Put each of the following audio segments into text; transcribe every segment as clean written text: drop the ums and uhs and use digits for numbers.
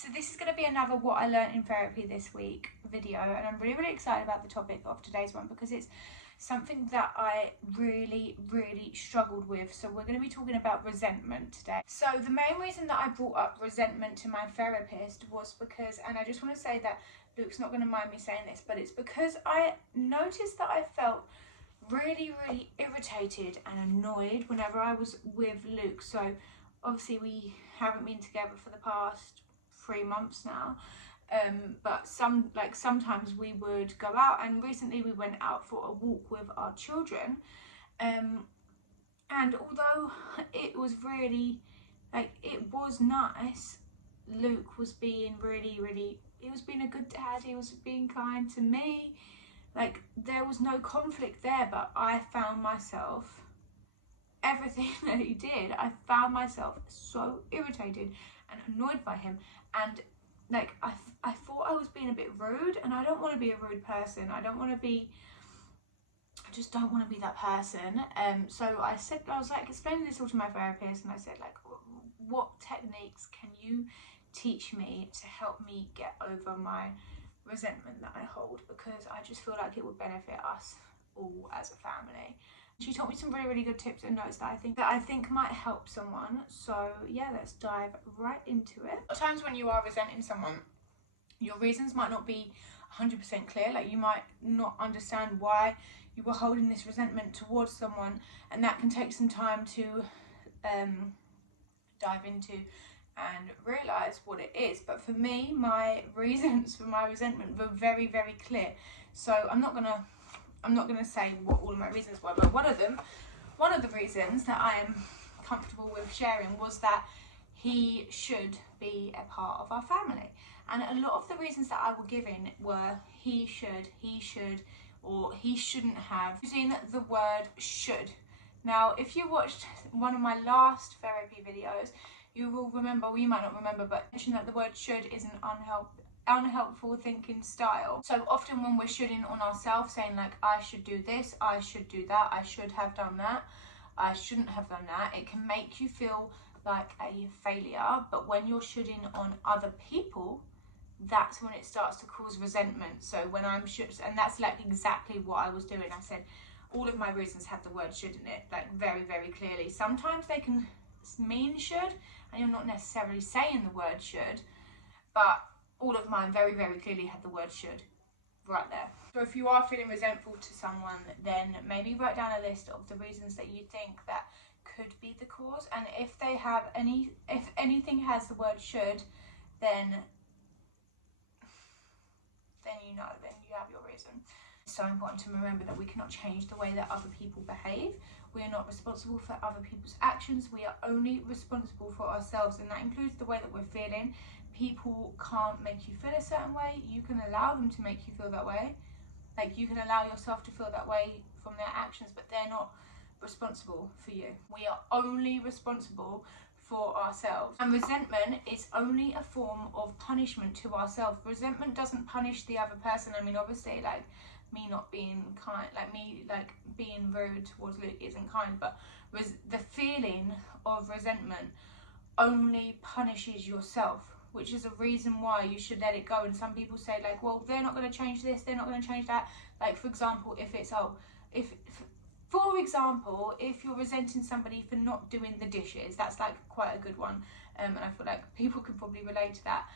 So this is going to be another what I learned in therapy this week video, and I'm really excited about the topic of today's one because it's something that I really struggled with. So we're going to be talking about resentment today. So the main reason that I brought up resentment to my therapist was because, and I just want to say that Luke's not going to mind me saying this, but it's because I noticed that I felt really irritated and annoyed whenever I was with Luke. So obviously we haven't been together for the past 3 months now, but sometimes we would go out, and recently we went out for a walk with our children, and although it was really, it was nice, Luke was being he was being a good dad, he was being kind to me, there was no conflict there, but I found myself, everything that he did, I found myself so irritated and annoyed by him, and I thought I was being a bit rude, and I don't want to be a rude person. I just don't want to be that person. So I was explaining this all to my therapist, and I said, what techniques can you teach me to help me get over my resentment that I hold, because I just feel like it would benefit us all as a family. She taught me some really good tips and notes that I think might help someone. So yeah, let's dive right into it. At times when you are resenting someone, your reasons might not be 100% clear. You might not understand why you were holding this resentment towards someone, and that can take some time to dive into and realize what it is. But for me, my reasons for my resentment were very clear. So I'm not gonna say what all of my reasons were, but one of the reasons that I am comfortable with sharing was that he should be a part of our family. And a lot of the reasons that I were giving were he should, or he shouldn't have, using the word should. Now, if you watched one of my last therapy videos, you will remember, or you might not remember, but I mentioned that the word should is an unhelpful thinking style. So often when we're shoulding on ourselves, saying I should do this, I should do that, I should have done that, I shouldn't have done that, it can make you feel like a failure. But when you're shoulding on other people, that's when it starts to cause resentment. So when I'm should, and that's exactly what I was doing. I said all of my reasons have the word should in it, very clearly. Sometimes they can mean should, and you're not necessarily saying the word should, but all of mine very clearly had the word should right there. So if you are feeling resentful to someone, then maybe write down a list of the reasons that you think that could be the cause, and if anything has the word should, then you have your reason. It's so important to remember that we cannot change the way that other people behave. We are not responsible for other people's actions. We are only responsible for ourselves, and that includes the way that we're feeling. People can't make you feel a certain way. You can allow them to make you feel that way. You can allow yourself to feel that way from their actions, but they're not responsible for you. We are only responsible for ourselves. And resentment is only a form of punishment to ourselves. Resentment doesn't punish the other person. I mean, obviously, me not being kind, me being rude towards Luke isn't kind, but the feeling of resentment only punishes yourself, which is a reason why you should let it go. And some people say well, they're not going to change this, they're not going to change that. For example, if you're resenting somebody for not doing the dishes, that's quite a good one, and I feel like people could probably relate to that.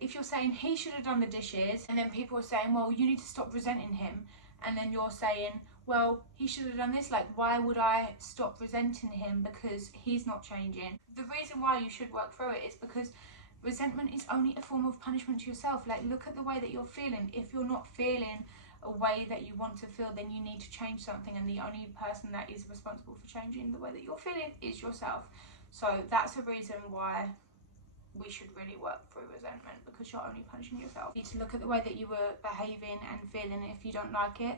If you're saying he should have done the dishes, and then people are saying, well, you need to stop resenting him, and then you're saying, well, he should have done this, why would I stop resenting him because he's not changing? The reason why you should work through it is because resentment is only a form of punishment to yourself. Look at the way that you're feeling. If you're not feeling a way that you want to feel, then you need to change something, and the only person that is responsible for changing the way that you're feeling is yourself. So that's a reason why we should really work through resentment, because you're only punishing yourself. You need to look at the way that you were behaving and feeling. If you don't like it,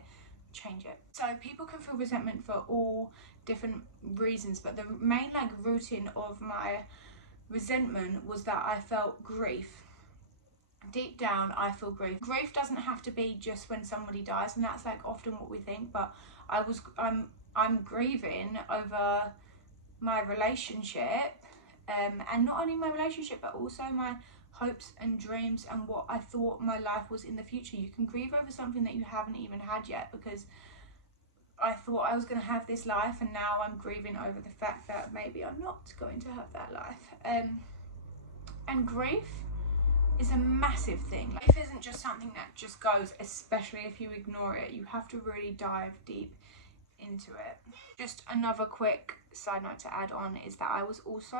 change it. So people can feel resentment for all different reasons, but the main rooting of my resentment was that I felt grief. Deep down, I feel grief. Grief doesn't have to be just when somebody dies, and that's often what we think, but I'm grieving over my relationship, and not only my relationship, but also my hopes and dreams and what I thought my life was in the future. You can grieve over something that you haven't even had yet, because I thought I was going to have this life, and now I'm grieving over the fact that maybe I'm not going to have that life. And grief is a massive thing. Life isn't just something that just goes, especially if you ignore it. You have to really dive deep into it. Just another quick side note to add on is that I was also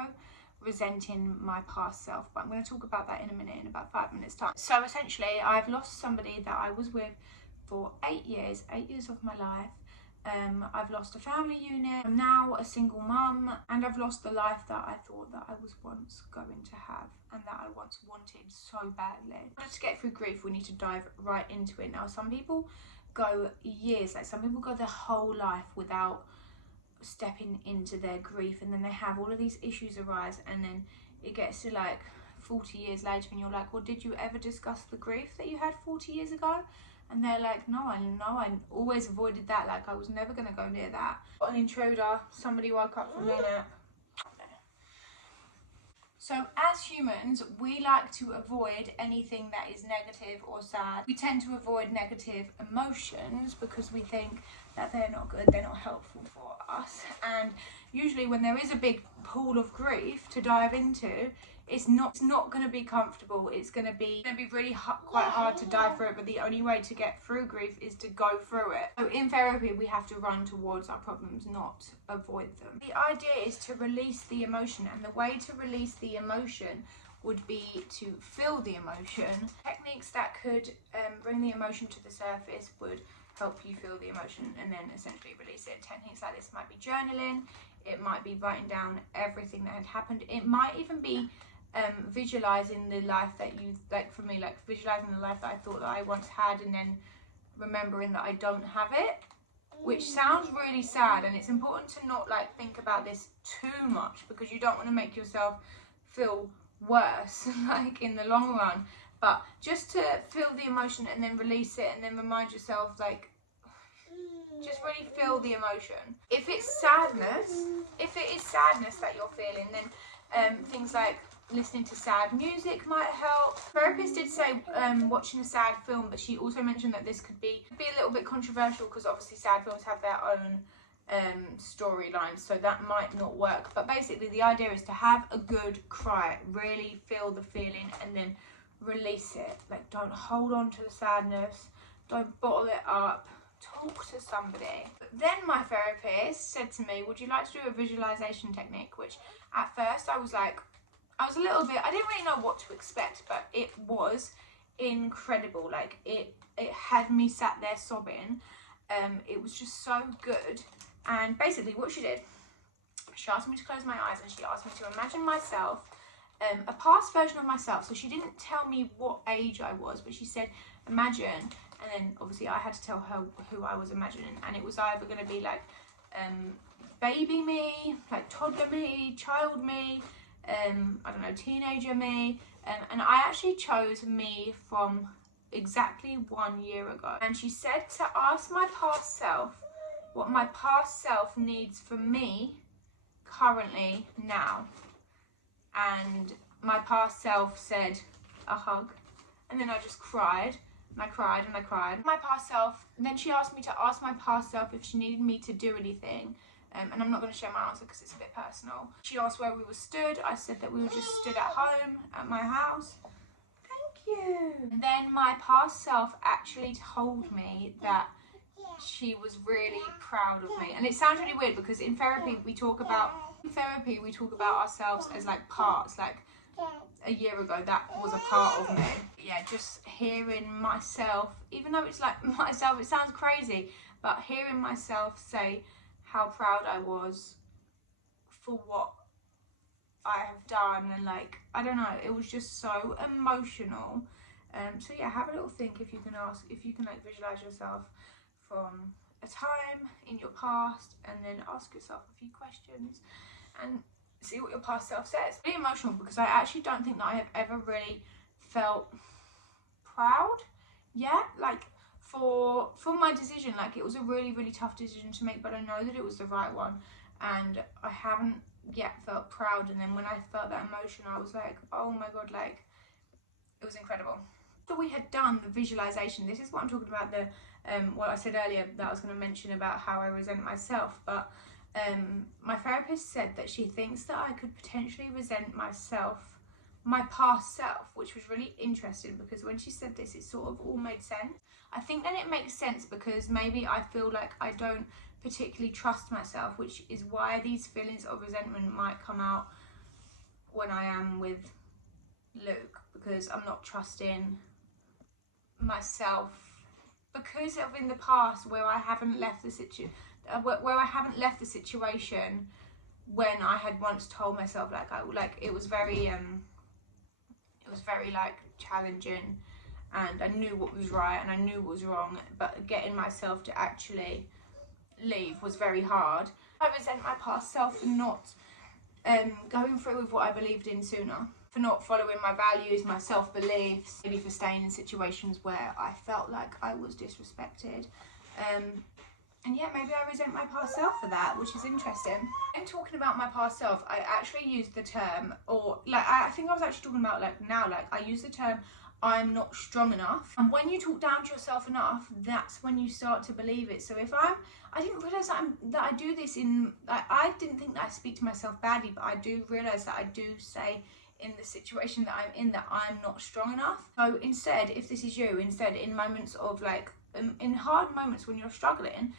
resenting my past self, but I'm going to talk about that in a minute, in about 5 minutes time. So essentially, I've lost somebody that I was with for 8 years of my life. I've lost a family unit. I'm now a single mum, and I've lost the life that I thought that I was once going to have and that I once wanted so badly. In order to get through grief, we need to dive right into it. Now, some people go years, like some people go their whole life without stepping into their grief, and then they have all of these issues arise, and then it gets to like 40 years later and you're like, well, did you ever discuss the grief that you had 40 years ago? And they're like, no, I always avoided that. Like, I was never going to go near that. Got an intruder. Somebody woke up from their nap. So as humans, we like to avoid anything that is negative or sad. We tend to avoid negative emotions because we think that they're not good, they're not helpful for us. And usually when there is a big pool of grief to dive into, it's not going to be comfortable. It's going to be really quite hard to dive through it, but the only way to get through grief is to go through it. So in therapy, we have to run towards our problems, not avoid them. The idea is to release the emotion, and the way to release the emotion would be to feel the emotion. Techniques that could bring the emotion to the surface would help you feel the emotion and then essentially release it. Techniques like this might be journaling, it might be writing down everything that had happened, it might even be visualizing the life that you, like for me, like visualizing the life that I thought that I once had, and then remembering that I don't have it, which sounds really sad. And it's important to not like think about this too much, because you don't want to make yourself feel worse like in the long run, but just to feel the emotion and then release it, and then remind yourself, like, just really feel the emotion. If it's sadness, if it is sadness that you're feeling, then things like listening to sad music might help. Therapist did say watching a sad film, but she also mentioned that this could be a little bit controversial, because obviously sad films have their own storylines, so that might not work. But basically the idea is to have a good cry, really feel the feeling, and then release it. Like, don't hold on to the sadness, don't bottle it up, talk to somebody. But then my therapist said to me, would you like to do a visualization technique? Which at first I was a little bit, I didn't really know what to expect, but it was incredible. Like, it had me sat there sobbing. It was just so good. And basically what she did, she asked me to close my eyes, and she asked me to imagine myself, a past version of myself. So she didn't tell me what age I was, but she said imagine, and then obviously I had to tell her who I was imagining, and it was either going to be like baby me, like toddler me, child me, I don't know, teenager me, and I actually chose me from exactly 1 year ago. And she said to ask my past self what my past self needs from me currently now. And my past self said a hug, and then I just cried, and I cried and I cried. My past self, then she asked me to ask my past self if she needed me to do anything. And I'm not going to share my answer because it's a bit personal. She asked where we were stood. I said that we were just stood at home at my house. Thank you. And then my past self actually told me that she was really proud of me. And it sounds really weird because in therapy we talk about ourselves as like parts. Like a year ago that was a part of me. Yeah, just hearing myself, even though it's like myself, it sounds crazy, but hearing myself say how proud I was for what I have done, and like, I don't know, it was just so emotional. So yeah, have a little think if you can like visualize yourself from a time in your past, and then ask yourself a few questions and see what your past self says. It's really emotional because I actually don't think that I have ever really felt proud yet, like for my decision. Like, it was a really, really tough decision to make, but I know that it was the right one, and I haven't yet felt proud. And then when I felt that emotion, I was like, oh my god, like, was incredible. After we had done the visualization, this is what I'm talking about, the what I said earlier that I was going to mention about how I resent myself, but my therapist said that she thinks that I could potentially resent myself, my past self, which was really interesting because when she said this, it sort of all made sense. I think that it makes sense because maybe I feel like I don't particularly trust myself, which is why these feelings of resentment might come out when I am with Luke, because I'm not trusting myself because of in the past where I haven't left the situation when I had once told myself it was very like challenging, and I knew what was right and I knew what was wrong, but getting myself to actually leave was very hard. I resent my past self for not going through with what I believed in sooner, for not following my values, my self-beliefs, maybe for staying in situations where I felt like I was disrespected. And yeah, maybe I resent my past self for that, which is interesting. In talking about my past self, I actually used the term, or like I think I was actually talking about I use the term I'm not strong enough. And when you talk down to yourself enough, that's when you start to believe it. So if I didn't realise that I do this I didn't think that I speak to myself badly, but I do realise that I do say in the situation that I'm in that I'm not strong enough. So instead, if this is you, in moments of in hard moments when you're struggling,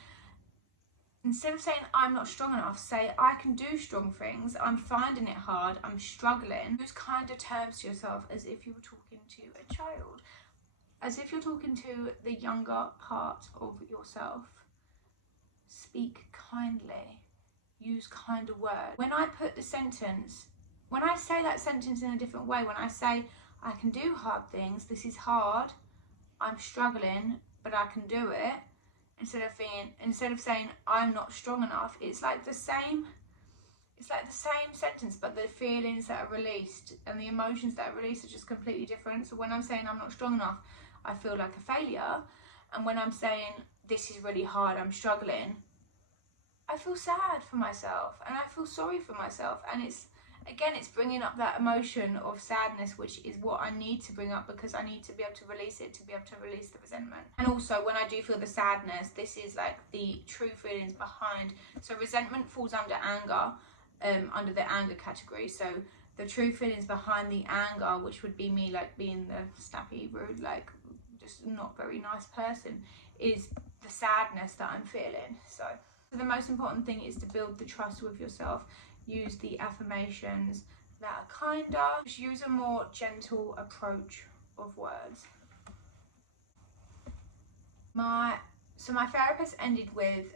instead of saying I'm not strong enough, say I can do strong things, I'm finding it hard, I'm struggling. Use kinder terms to yourself as if you were talking to a child, as if you're talking to the younger part of yourself. Speak kindly, use kinder words. When I say that sentence in a different way, when I say I can do hard things, this is hard, I'm struggling, but I can do it, instead of saying I'm not strong enough, it's like the same sentence, but the feelings that are released and the emotions that are released are just completely different. So when I'm saying I'm not strong enough, I feel like a failure, and when I'm saying this is really hard, I'm struggling, I feel sad for myself and I feel sorry for myself, and it's bringing up that emotion of sadness, which is what I need to bring up because I need to be able to release it, to be able to release the resentment. And also when I do feel the sadness, this is like the true feelings behind. So resentment falls under anger, under the anger category. So the true feelings behind the anger, which would be me like being the snappy, rude, like just not very nice person, is the sadness that I'm feeling. So the most important thing is to build the trust with yourself. Use the affirmations that are kinder. Just use a more gentle approach of words. My therapist ended with,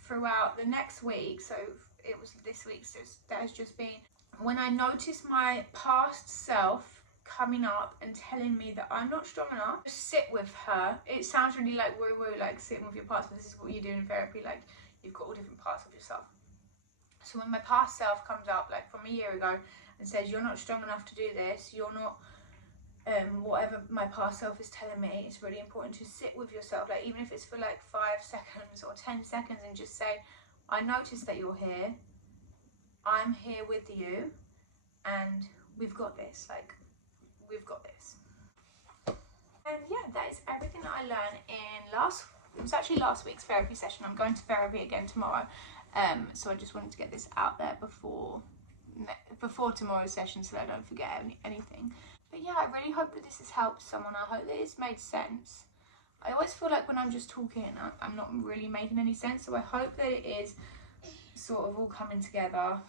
throughout the next week, so it was this week, so that has just been, when I notice my past self coming up and telling me that I'm not strong enough, just sit with her. It sounds really like woo-woo, like sitting with your past, but this is what you do in therapy, like you've got all different parts of yourself. So when my past self comes up, like from a year ago, and says you're not strong enough to do this, you're not whatever my past self is telling me, it's really important to sit with yourself, like even if it's for like 5 seconds or 10 seconds, and just say, I notice that you're here, I'm here with you, and we've got this, we've got this. And yeah, that is everything that I learned in it was actually last week's therapy session. I'm going to therapy again tomorrow, so I just wanted to get this out there before tomorrow's session so that I don't forget anything. But yeah, I really hope that this has helped someone. I hope that it's made sense. I always feel like when I'm just talking, I'm not really making any sense, so I hope that it is sort of all coming together.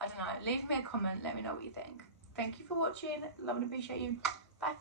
I don't know, leave me a comment, let me know what you think. Thank you for watching, love and appreciate you, bye.